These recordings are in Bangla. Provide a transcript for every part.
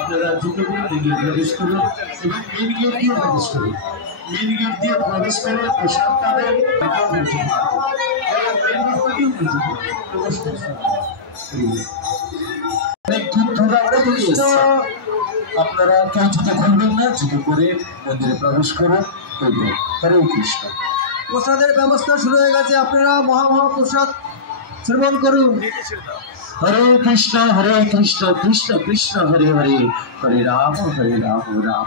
আপনারা দ্রুত করে প্রবেশ করুন এবং মেন গেট দিয়ে প্রবেশ করুন। মেন গেট দিয়ে প্রবেশ করে প্রসাদ পাবেন। আপনারা কেউ জুতো খুলবেন না, জুতো করে মন্দিরে প্রবেশ করুন। হরে কৃষ্ণ। প্রসাদের ব্যবস্থা শুরু হয়ে গেছে, আপনারা মহাপ্রসাদ সেবন করুন। হরে কৃষ্ণ কৃষ্ণ কৃষ্ণ হরে হরে, হরে রাম রাম রাম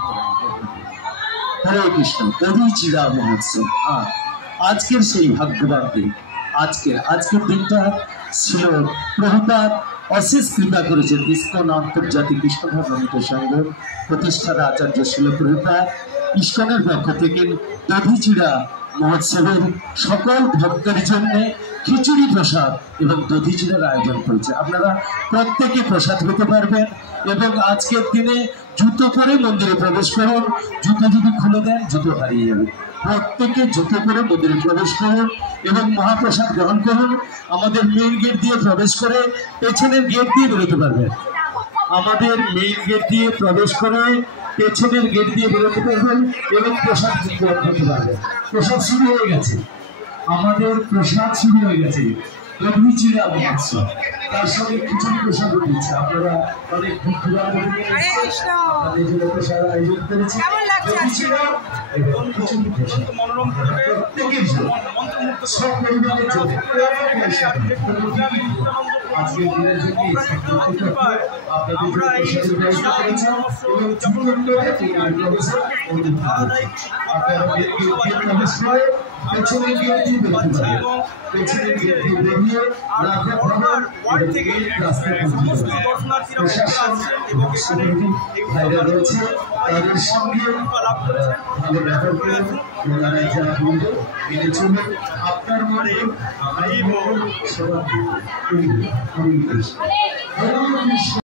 হরে কৃষ্ণ। দধিচিড়া মহোৎসব আজকের সেই ভাগ্যবান দিন। আজকের দিনটা ছিল প্রভুপাদ অশেষ কৃপা করেছেন। ইস্কন আন্তর্জাতিক কৃষ্ণ ধর্মামৃত সংঘ প্রতিষ্ঠাতা আচার্য ছিল প্রভুপাদ ইস্কনের পক্ষ থেকে দধিচিড়া মহোৎসবের সকল ভক্তের জন্য খিচুড়ি প্রসাদ এবং দধিচিড়ার আয়োজন করেছে। আপনারা প্রত্যেকে প্রসাদ পেতে পারবেন এবং আজকের দিনে জুতো করে মন্দিরে প্রবেশ করুন। জুতো যদি খুলে দেন জুতো হারিয়ে যাবে। প্রত্যেকে জুতো করে মন্দিরে প্রবেশ করুন এবং মহাপ্রসাদ গ্রহণ করুন। আমাদের মেইন গেট দিয়ে প্রবেশ করে পেছনের গেট দিয়ে বেরোতে পারবেন। আমাদের মেইন গেট দিয়ে প্রবেশ করে পেছনের গেট দিয়ে বেরোতে পারবেন এবং প্রসাদ গ্রহণ করতে পারবেন। প্রসাদ শুরু হয়ে গেছে, আমাদের প্রসাদ শুরু হয়ে গেছে। দধিচিড়া মহোৎসব, তার সঙ্গে খিচুড়ি প্রসাদ দিচ্ছে। আপনারা অনেক আপনাদের জন্য প্রসাদ আয়োজন করেছি। দধিচিড়া এবং খিচুড়ি প্রসাদ প্রত্যেকের জন্য, সব পরিবারের জন্য। আজকের দিনের জন্য আপনাদের জন্য ব্যবস্থা করেছেন এবং আপনারা প্রবেশ করে পেছনের গেট দিয়ে বেরোতে পারবেন। পেছনের গেট দিয়ে বেরিয়ে রাধা ভ্রমণ ভাইরা রয়েছে, তাদের সঙ্গে ভালো ব্যবহার করে ওনারা যা বলবে মেনে চলবে। আপনার মনে সবাই